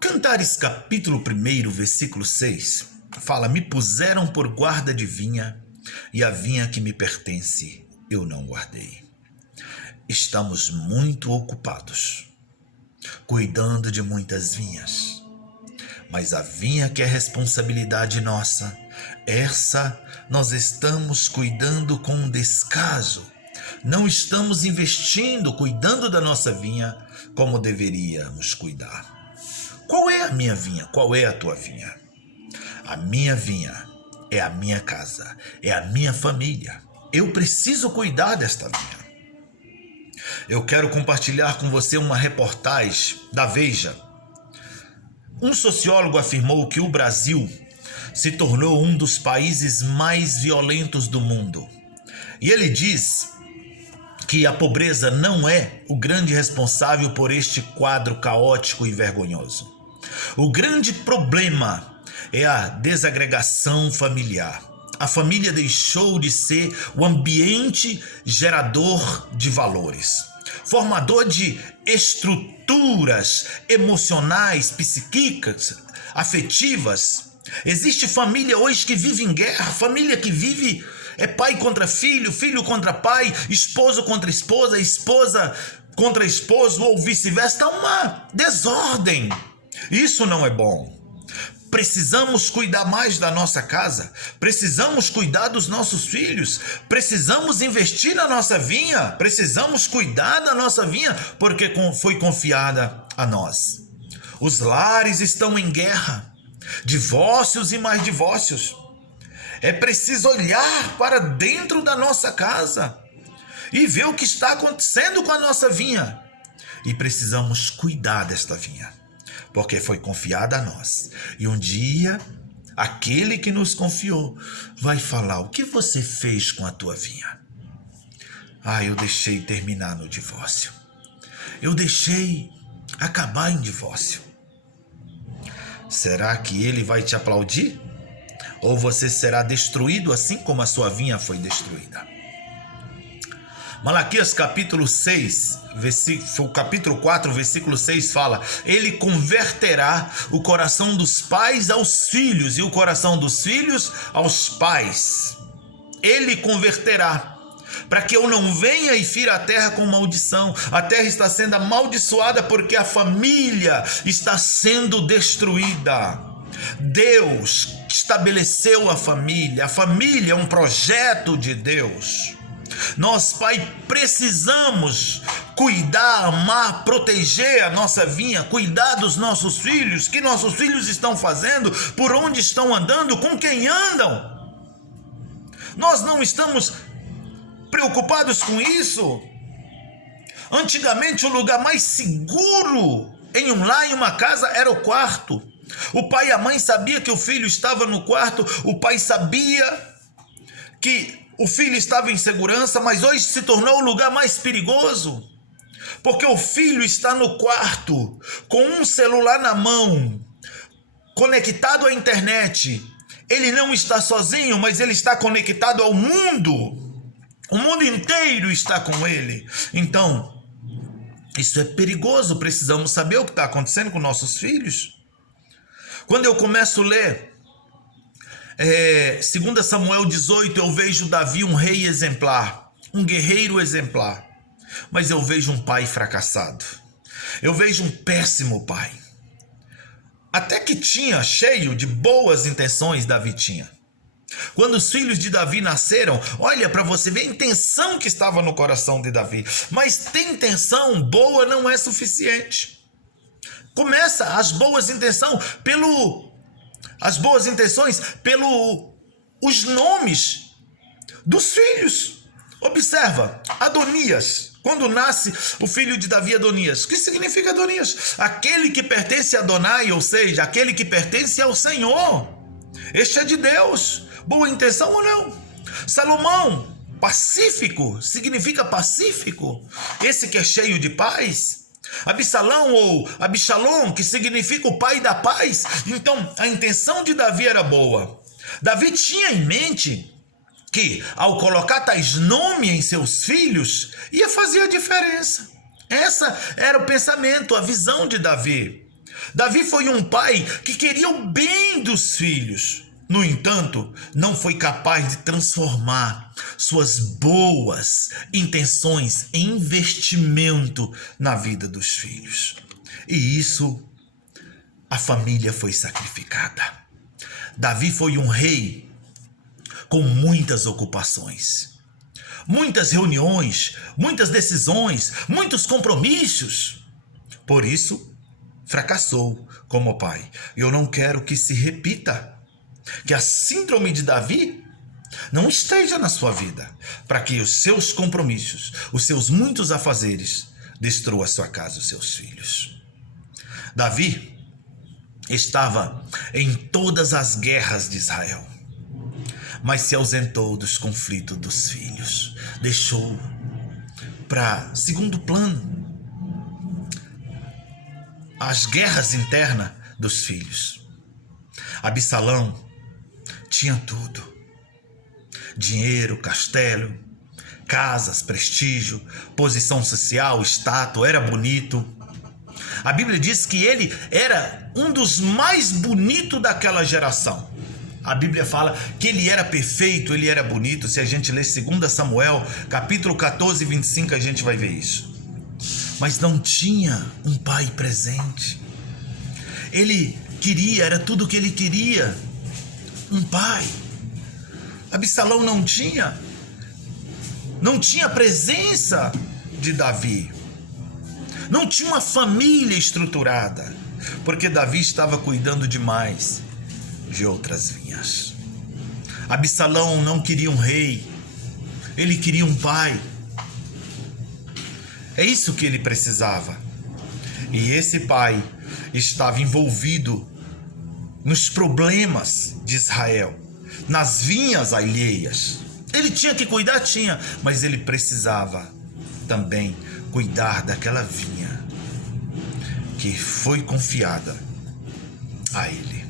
Cantares capítulo 1, versículo 6, fala: me puseram por guarda de vinha, e a vinha que me pertence eu não guardei. Estamos muito ocupados, cuidando de muitas vinhas, mas a vinha que é responsabilidade nossa, essa nós estamos cuidando com descaso. Não estamos investindo, cuidando da nossa vinha como deveríamos cuidar. Qual é a minha vinha? Qual é a tua vinha? A minha vinha é a minha casa, é a minha família. Eu preciso cuidar desta vinha. Eu quero compartilhar com você uma reportagem da Veja. Um sociólogo afirmou que o Brasil se tornou um dos países mais violentos do mundo. E ele diz que a pobreza não é o grande responsável por este quadro caótico e vergonhoso. O grande problema é a desagregação familiar. A família deixou de ser o ambiente gerador de valores, formador de estruturas emocionais, psíquicas, afetivas. Existe família hoje que vive em guerra, família que vive é pai contra filho, filho contra pai, esposo contra esposa, esposa contra esposo ou vice-versa. Está uma desordem. Isso não é bom. Precisamos cuidar mais da nossa casa, precisamos cuidar dos nossos filhos, precisamos investir na nossa vinha, precisamos cuidar da nossa vinha, porque foi confiada a nós. Os lares estão em guerra, divórcios e mais divórcios. É preciso olhar para dentro da nossa casa e ver o que está acontecendo com a nossa vinha. E precisamos cuidar desta vinha, porque foi confiada a nós. E um dia, aquele que nos confiou vai falar: o que você fez com a tua vinha? Eu deixei terminar no divórcio. Eu deixei acabar em divórcio. Será que ele vai te aplaudir? Ou você será destruído assim como a sua vinha foi destruída? Malaquias capítulo 6, capítulo 4, versículo 6 fala: ele converterá o coração dos pais aos filhos e o coração dos filhos aos pais. Ele converterá, para que eu não venha e fira a terra com maldição. A terra está sendo amaldiçoada porque a família está sendo destruída. Deus estabeleceu a família é um projeto de Deus. Nós, Pai, precisamos cuidar, amar, proteger a nossa vinha, cuidar dos nossos filhos, o que nossos filhos estão fazendo, por onde estão andando, com quem andam. Nós não estamos preocupados com isso. Antigamente, o lugar mais seguro em um lar, em uma casa, era o quarto. O pai e a mãe sabiam que o filho estava no quarto, o pai sabia que o filho estava em segurança, mas hoje se tornou o lugar mais perigoso, porque o filho está no quarto, com um celular na mão, conectado à internet. Ele não está sozinho, mas ele está conectado ao mundo. O mundo inteiro está com ele. Então, isso é perigoso. Precisamos saber o que está acontecendo com nossos filhos. Quando eu começo a ler 2 Samuel 18, eu vejo Davi um rei exemplar, um guerreiro exemplar, mas eu vejo um pai fracassado. Eu vejo um péssimo pai. Até que tinha, cheio de boas intenções, Davi tinha. Quando os filhos de Davi nasceram, olha para você ver a intenção que estava no coração de Davi. Mas ter intenção boa não é suficiente. Começa as boas intenções pelo os nomes dos filhos. Observa, Adonias, quando nasce o filho de Davi, Adonias. O que significa Adonias? Aquele que pertence a Adonai, ou seja, aquele que pertence ao Senhor. Este é de Deus. Boa intenção ou não? Salomão, pacífico, significa pacífico. Esse que é cheio de paz. Absalão ou Absalom, que significa o pai da paz. Então a intenção de Davi era boa. Davi tinha em mente que ao colocar tais nomes em seus filhos ia fazer a diferença. Essa era o pensamento, a visão de Davi. Davi foi um pai que queria o bem dos filhos. No entanto, não foi capaz de transformar suas boas intenções em investimento na vida dos filhos. E isso, a família foi sacrificada. Davi foi um rei com muitas ocupações, muitas reuniões, muitas decisões, muitos compromissos. Por isso, fracassou como pai. E eu não quero que se repita, que a síndrome de Davi não esteja na sua vida, para que os seus compromissos, os seus muitos afazeres, destrua a sua casa, os seus filhos. Davi estava em todas as guerras de Israel, mas se ausentou dos conflitos dos filhos, deixou para segundo plano as guerras internas dos filhos. Absalão tinha tudo: dinheiro, castelo, casas, prestígio, posição social, status, era bonito. A Bíblia diz que ele era um dos mais bonitos daquela geração. A Bíblia fala que ele era perfeito, ele era bonito. Se a gente ler 2 Samuel, capítulo 14, 25, a gente vai ver isso. Mas não tinha um pai presente. Ele queria, era tudo o que ele queria, um pai. Absalão não tinha presença de Davi. Não tinha uma família estruturada, porque Davi estava cuidando demais de outras vinhas. Absalão não queria um rei, ele queria um pai. É isso que ele precisava. E esse pai estava envolvido nos problemas de Israel, nas vinhas alheias. Ele tinha que cuidar, tinha, mas ele precisava também cuidar daquela vinha que foi confiada a ele.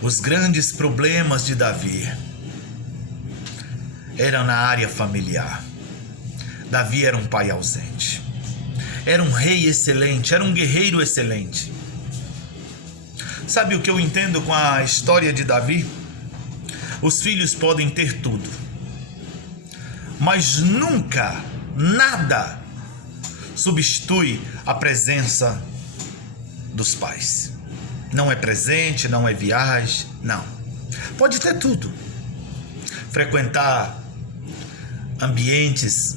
Os grandes problemas de Davi eram na área familiar. Davi era um pai ausente, era um rei excelente, era um guerreiro excelente. Sabe o que eu entendo com a história de Davi? Os filhos podem ter tudo, mas nunca, nada substitui a presença dos pais. Não é presente, não é viagem, não. Pode ter tudo. Frequentar ambientes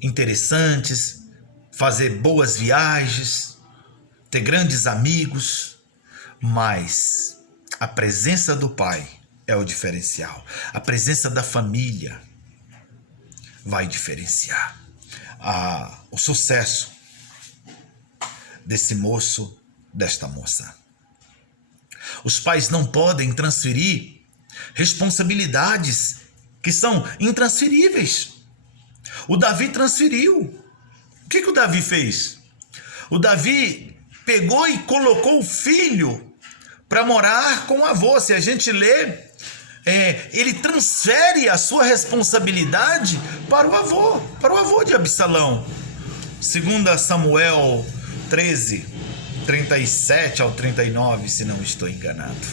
interessantes, fazer boas viagens, ter grandes amigos, mas a presença do pai é o diferencial. A presença da família vai diferenciar o sucesso desse moço, desta moça. Os pais não podem transferir responsabilidades que são intransferíveis. O Davi transferiu. O que o Davi fez? O Davi pegou e colocou o filho para morar com o avô. Se a gente lê, ele transfere a sua responsabilidade para o avô de Absalão. 2 Samuel 13, 37 ao 39, se não estou enganado.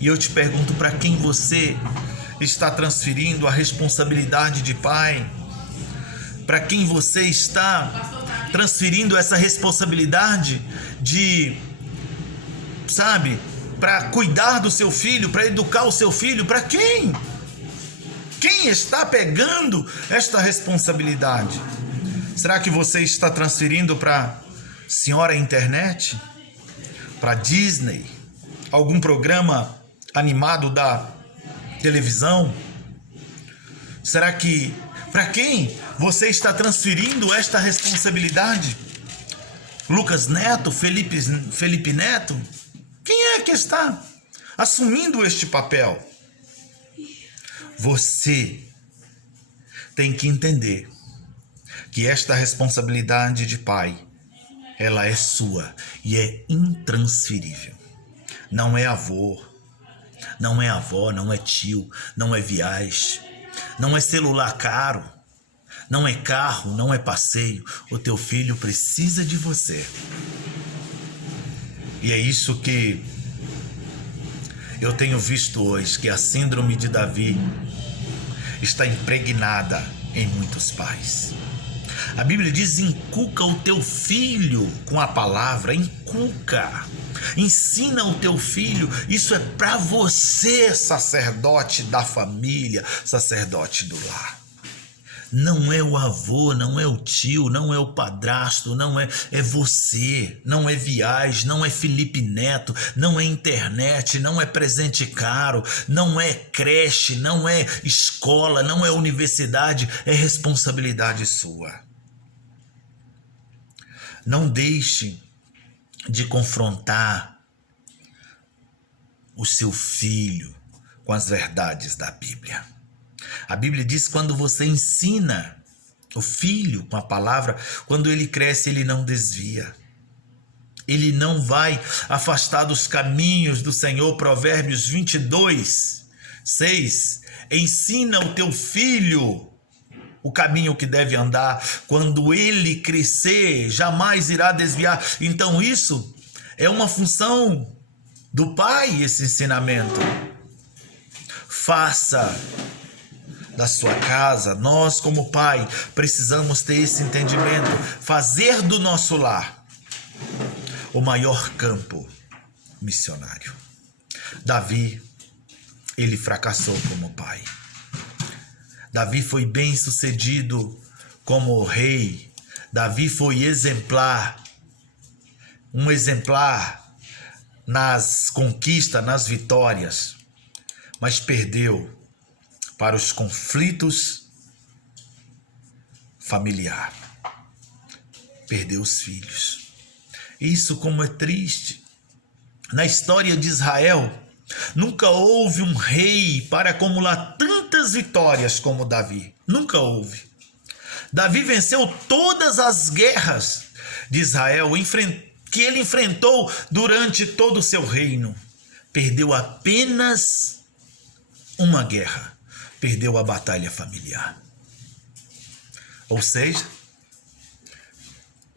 E eu te pergunto, para quem você está transferindo a responsabilidade de pai? Para quem você está transferindo essa responsabilidade de, sabe, para cuidar do seu filho, para educar o seu filho? Para quem? Quem está pegando esta responsabilidade? Será que você está transferindo para senhora internet? Para Disney? Algum programa animado da televisão? Será que, para quem você está transferindo esta responsabilidade? Lucas Neto, Felipe Neto? Quem é que está assumindo este papel? Você tem que entender que esta responsabilidade de pai, ela é sua e é intransferível. Não é avô, não é avó, não é tio, não é viagem, não é celular caro, não é carro, não é passeio. O teu filho precisa de você. E é isso que eu tenho visto hoje, que a síndrome de Davi está impregnada em muitos pais. A Bíblia diz: inculca o teu filho com a palavra, inculca. Ensina o teu filho. Isso é para você, sacerdote da família, sacerdote do lar. Não é o avô, não é o tio, não é o padrasto, é você. Não é viagem, não é Felipe Neto, não é internet, não é presente caro, não é creche, não é escola, não é universidade, é responsabilidade sua. Não deixe de confrontar o seu filho com as verdades da Bíblia. A Bíblia diz que quando você ensina o filho com a palavra, quando ele cresce, ele não desvia. Ele não vai afastar dos caminhos do Senhor. Provérbios 22, 6. Ensina o teu filho o caminho que deve andar. Quando ele crescer, jamais irá desviar. Então isso é uma função do pai, esse ensinamento. Faça da sua casa. Nós, como pai, precisamos ter esse entendimento. Fazer do nosso lar o maior campo missionário. Davi, ele fracassou como pai. Davi foi bem sucedido como rei. Davi foi exemplar. Um exemplar nas conquistas, nas vitórias. Mas perdeu para os conflitos familiares. Perdeu os filhos. Isso como é triste. Na história de Israel, nunca houve um rei para acumular tantas vitórias como Davi. Nunca houve. Davi venceu todas as guerras de Israel que ele enfrentou durante todo o seu reino. Perdeu apenas uma guerra. Perdeu a batalha familiar. Ou seja,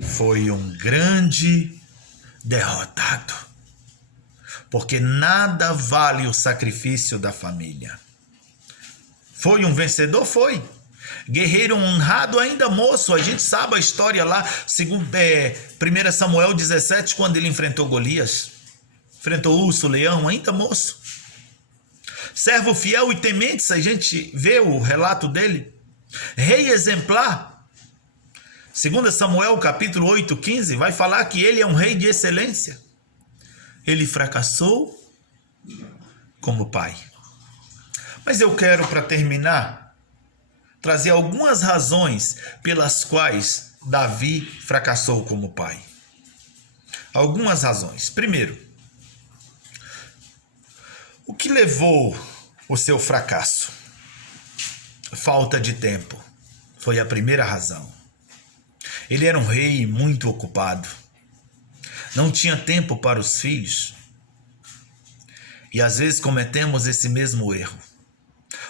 foi um grande derrotado. Porque nada vale o sacrifício da família. Foi um vencedor? Foi. Guerreiro honrado ainda moço. A gente sabe a história lá, segundo 1 Samuel 17, quando ele enfrentou Golias. Enfrentou o urso, o leão, ainda moço. Servo fiel e temente, a gente vê o relato dele. Rei exemplar. 2 Samuel capítulo 8, 15, vai falar que ele é um rei de excelência. Ele fracassou como pai. Mas eu quero, para terminar, trazer algumas razões pelas quais Davi fracassou como pai. Algumas razões. Primeiro, o que levou o seu fracasso? Falta de tempo. Foi a primeira razão. Ele era um rei muito ocupado. Não tinha tempo para os filhos. E às vezes cometemos esse mesmo erro.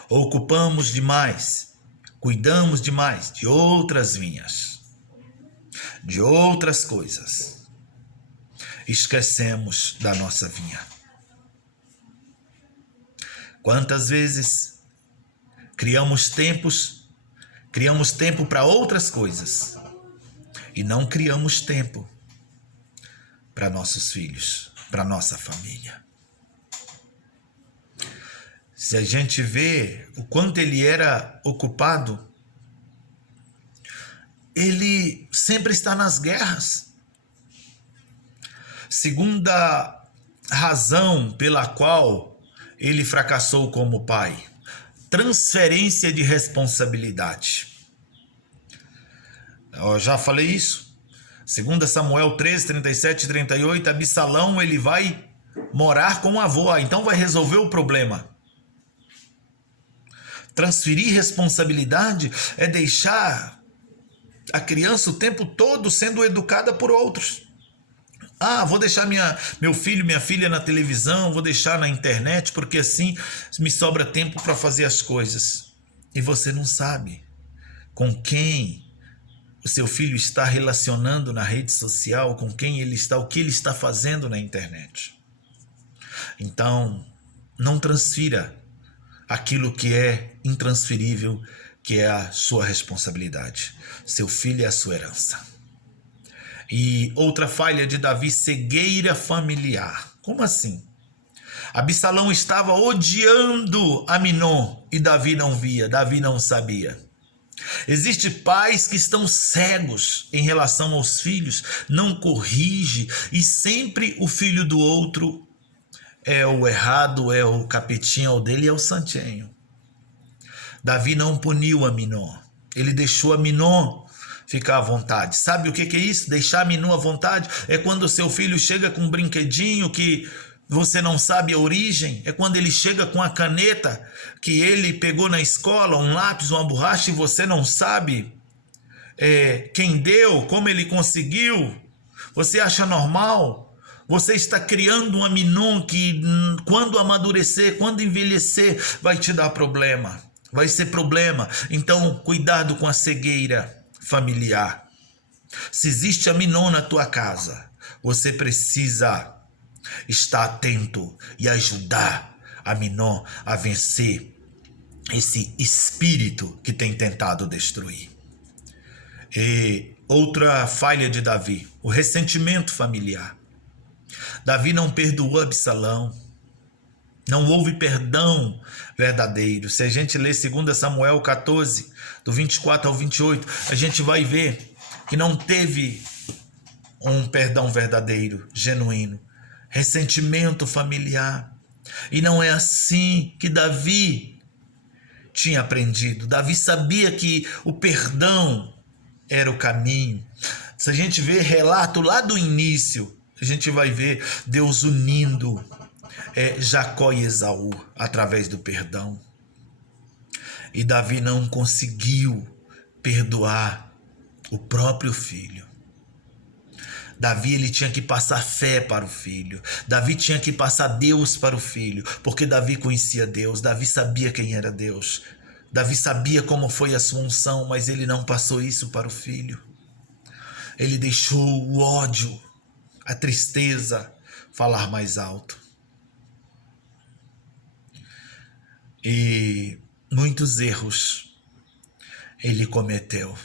Ocupamos demais, cuidamos demais de outras vinhas, de outras coisas. Esquecemos da nossa vinha. Quantas vezes criamos tempo para outras coisas e não criamos tempo para nossos filhos, para nossa família. Se a gente vê o quanto ele era ocupado, ele sempre está nas guerras. Segunda razão pela qual ele fracassou como pai: transferência de responsabilidade. Eu já falei isso. 2 Samuel 13, 37 e 38, Absalão ele vai morar com o avô, então vai resolver o problema. Transferir responsabilidade é deixar a criança o tempo todo sendo educada por outros. Vou deixar meu filho, minha filha na televisão, vou deixar na internet, porque assim me sobra tempo para fazer as coisas. E você não sabe com quem o seu filho está relacionando na rede social, com quem ele está, o que ele está fazendo na internet. Então, não transfira aquilo que é intransferível, que é a sua responsabilidade. Seu filho é a sua herança. E outra falha de Davi, cegueira familiar. Como assim? Absalão estava odiando Aminon e Davi não via, Davi não sabia. Existem pais que estão cegos em relação aos filhos, não corrige e sempre o filho do outro é o errado, é o capetinho, é o dele, é o santinho. Davi não puniu Aminon, ele deixou Aminon ficar à vontade. Sabe o que é isso? Deixar Aminon à vontade é quando o seu filho chega com um brinquedinho que você não sabe a origem, é quando ele chega com a caneta que ele pegou na escola, um lápis, uma borracha, e você não sabe quem deu, como ele conseguiu. Você acha normal? Você está criando um Aminon que quando amadurecer, quando envelhecer, vai te dar problema. Vai ser problema. Então, cuidado com a cegueira familiar. Se existe Aminon na tua casa, você precisa estar atento e ajudar Aminon a vencer esse espírito que tem tentado destruir. E outra falha de Davi, o ressentimento familiar. Davi não perdoou Absalão, não houve perdão verdadeiro. Se a gente ler 2 Samuel 14, do 24 ao 28, a gente vai ver que não teve um perdão verdadeiro, genuíno. Ressentimento familiar. E não é assim que Davi tinha aprendido. Davi sabia que o perdão era o caminho. Se a gente ver relato lá do início, a gente vai ver Deus unindo Jacó e Esaú através do perdão. E Davi não conseguiu perdoar o próprio filho. Davi ele tinha que passar fé para o filho. Davi tinha que passar Deus para o filho, porque Davi conhecia Deus. Davi sabia quem era Deus. Davi sabia como foi a sua unção, mas ele não passou isso para o filho. Ele deixou o ódio, a tristeza falar mais alto. E muitos erros ele cometeu.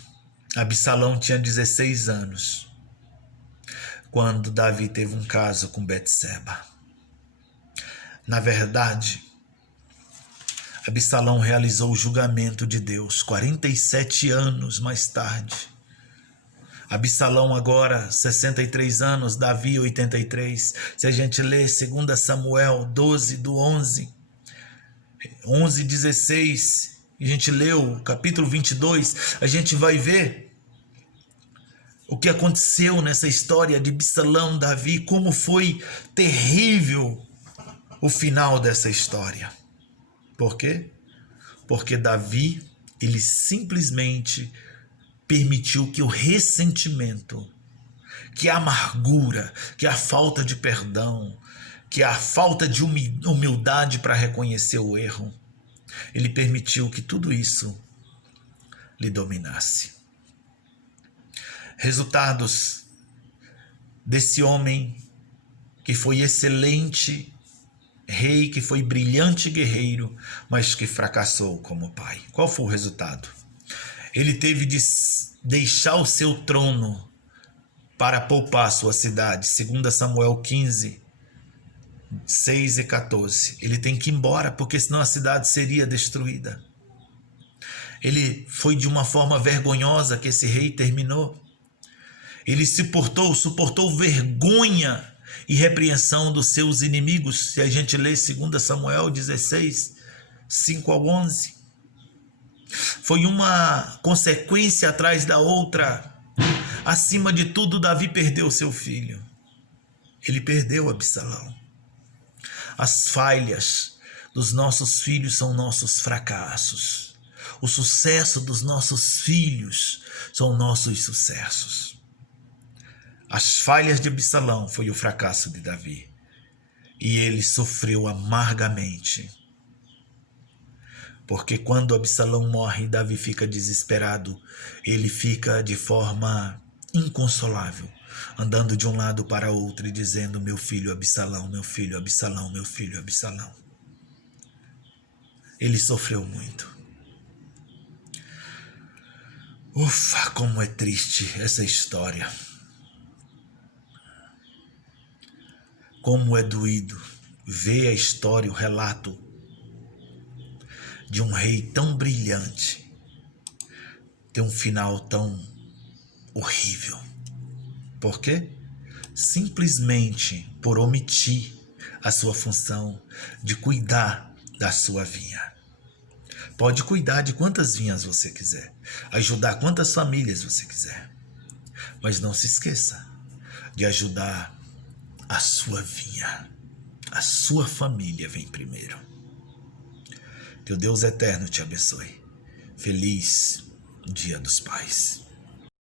Absalão tinha 16 anos quando Davi teve um caso com Betseba. Na verdade, Absalão realizou o julgamento de Deus 47 anos mais tarde. Absalão agora 63 anos, Davi 83. Se a gente ler 2 Samuel 12, do 11, 16, a gente leu o capítulo 22, a gente vai ver o que aconteceu nessa história de Absalão, Davi, como foi terrível o final dessa história. Por quê? Porque Davi, ele simplesmente permitiu que o ressentimento, que a amargura, que a falta de perdão, que a falta de humildade para reconhecer o erro, ele permitiu que tudo isso lhe dominasse. Resultados desse homem que foi excelente rei, que foi brilhante guerreiro, mas que fracassou como pai. Qual foi o resultado? Ele teve de deixar o seu trono para poupar sua cidade. 2 Samuel 15, 6 e 14. Ele tem que ir embora, porque senão a cidade seria destruída. Ele foi de uma forma vergonhosa que esse rei terminou. Ele suportou vergonha e repreensão dos seus inimigos. Se a gente lê 2 Samuel 16, 5 ao 11. Foi uma consequência atrás da outra. Acima de tudo, Davi perdeu seu filho. Ele perdeu Absalão. As falhas dos nossos filhos são nossos fracassos. O sucesso dos nossos filhos são nossos sucessos. As falhas de Absalão foi o fracasso de Davi. E ele sofreu amargamente. Porque quando Absalão morre, Davi fica desesperado. Ele fica de forma inconsolável, andando de um lado para outro e dizendo: meu filho Absalão, meu filho Absalão, meu filho Absalão. Ele sofreu muito. Ufa, como é triste essa história. Como é doído ver a história, o relato de um rei tão brilhante ter um final tão horrível. Por quê? Simplesmente por omitir a sua função de cuidar da sua vinha. Pode cuidar de quantas vinhas você quiser, ajudar quantas famílias você quiser, mas não se esqueça de ajudar a sua vinha. A sua família vem primeiro. Que o Deus eterno te abençoe. Feliz Dia dos Pais.